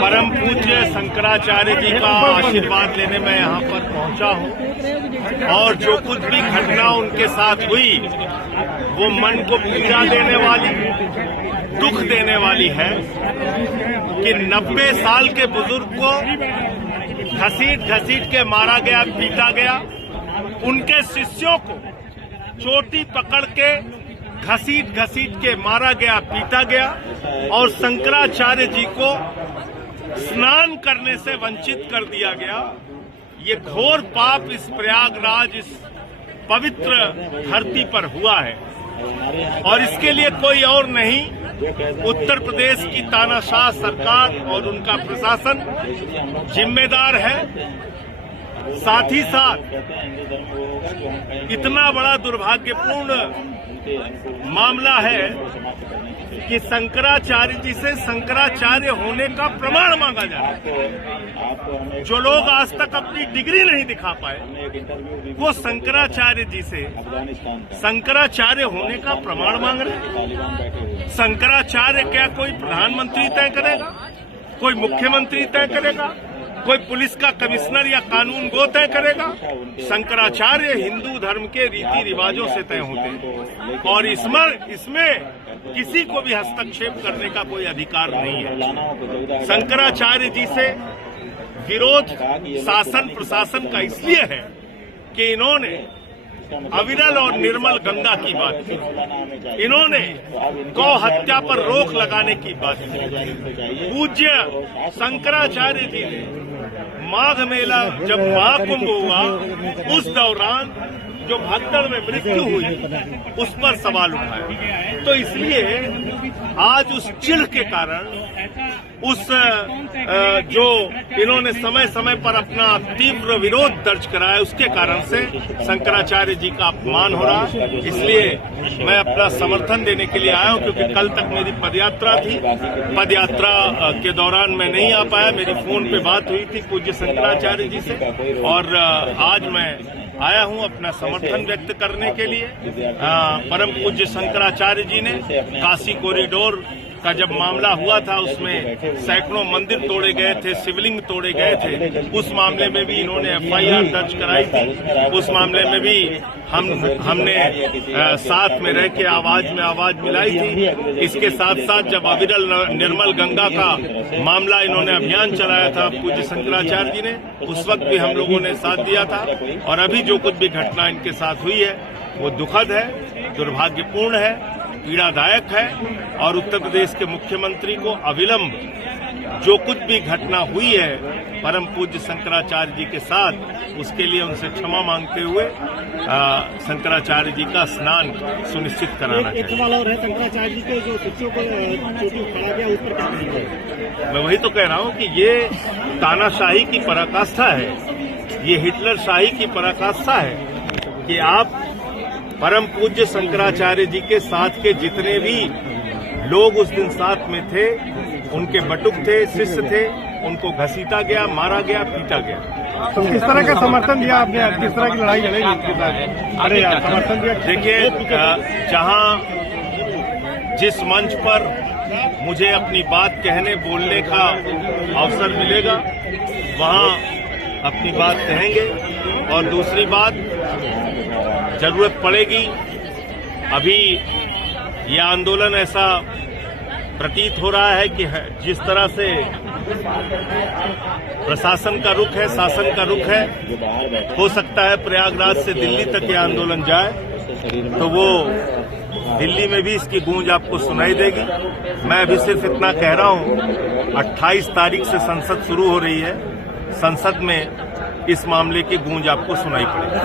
परम पूज्य शंकराचार्य जी का आशीर्वाद लेने मैं यहाँ पर पहुँचा हूँ और जो कुछ भी घटना उनके साथ हुई वो मन को पीड़ा देने वाली, दुख देने वाली है कि 90 साल के बुजुर्ग को घसीट के मारा गया, पीटा गया। उनके शिष्यों को चोटी पकड़ के घसीट के मारा गया, पीटा गया और शंकराचार्य जी को स्नान करने से वंचित कर दिया गया। ये घोर पाप इस प्रयागराज, इस पवित्र धरती पर हुआ है और इसके लिए कोई और नहीं, उत्तर प्रदेश की तानाशाह सरकार और उनका प्रशासन जिम्मेदार है। साथ ही साथ इतना बड़ा दुर्भाग्यपूर्ण मामला है कि शंकराचार्य जी से शंकराचार्य होने का प्रमाण मांगा जा रहा है। जो लोग आज तक अपनी डिग्री नहीं दिखा पाए वो शंकराचार्य जी से शंकराचार्य होने का प्रमाण मांग रहे हैं। शंकराचार्य क्या कोई प्रधानमंत्री तय करेगा, कोई मुख्यमंत्री तय करेगा, कोई पुलिस का कमिश्नर या कानून गो तय करेगा? शंकराचार्य हिंदू धर्म के रीति रिवाजों से तय होते हैं और इसमें किसी को भी हस्तक्षेप करने का कोई अधिकार नहीं है। शंकराचार्य जी से विरोध शासन प्रशासन का इसलिए है कि इन्होंने अविरल और निर्मल गंगा की बात की, इन्होंने गौ हत्या पर रोक लगाने की बात की। पूज्य शंकराचार्य जी ने माघ मेला जब महाकुंभ हुआ उस दौरान जो भगदड़ में मृत्यु हुई उस पर सवाल उठाया। तो इसलिए आज उस चिढ़ के कारण, उस जो इन्होंने समय समय पर अपना तीव्र विरोध दर्ज कराया उसके कारण से शंकराचार्य जी का अपमान हो रहा है। इसलिए मैं अपना समर्थन देने के लिए आया हूं क्योंकि कल तक मेरी पदयात्रा थी। पदयात्रा के दौरान मैं नहीं आ पाया, मेरी फोन पे बात हुई थी पूज्य शंकराचार्य जी से और आज मैं आया हूं अपना समर्थन व्यक्त करने के लिए। परम पूज्य शंकराचार्य जी ने काशी कॉरिडोर का जब मामला हुआ था उसमें सैकड़ों मंदिर तोड़े गए थे, शिवलिंग तोड़े गए थे, उस मामले में भी इन्होंने FIR दर्ज कराई थी। उस मामले में भी हमने साथ में रह के आवाज में आवाज मिलाई थी। इसके साथ साथ जब अविरल निर्मल गंगा का मामला इन्होंने अभियान चलाया था पूज्य शंकराचार्य जी ने, उस वक्त भी हम लोगों ने साथ दिया था। और अभी जो कुछ भी घटना इनके साथ हुई है वो दुखद है, दुर्भाग्यपूर्ण है, पीड़ादायक है और उत्तर प्रदेश के मुख्यमंत्री को अविलंब जो कुछ भी घटना हुई है परम पूज्य शंकराचार्य जी के साथ, उसके लिए उनसे क्षमा मांगते हुए शंकराचार्य जी का स्नान सुनिश्चित कराना चाहिए। एक सवाल और है, शंकराचार्य जी के जो शिष्यों को चोटी उखाड़ा गया उस पर क्या कहेंगे? मैं वही तो कह रहा हूं कि ये तानाशाही की पराकाष्ठा है, ये हिटलर शाही की पराकाष्ठा है कि आप परम पूज्य शंकराचार्य जी के साथ के जितने भी लोग उस दिन साथ में थे, उनके बटुक थे, शिष्य थे, उनको घसीटा गया, मारा गया, पीटा गया। तो किस तरह का समर्थन दिया आपने? किस तरह की लड़ाई लड़ेगी इसके साथ? अरे यार, समर्थन दिया। देखिए, जहां जिस मंच पर मुझे अपनी बात कहने बोलने का अवसर मिलेगा वहां अपनी बात कहेंगे। और दूसरी बात, जरूरत पड़ेगी, अभी ये आंदोलन ऐसा प्रतीत हो रहा है कि जिस तरह से प्रशासन का रुख है, शासन का रुख है, हो सकता है प्रयागराज से दिल्ली तक ये आंदोलन जाए तो वो दिल्ली में भी इसकी गूंज आपको सुनाई देगी। मैं अभी सिर्फ इतना कह रहा हूं, 28 तारीख से संसद शुरू हो रही है, संसद में इस मामले की गूंज आपको सुनाई पड़ेगी।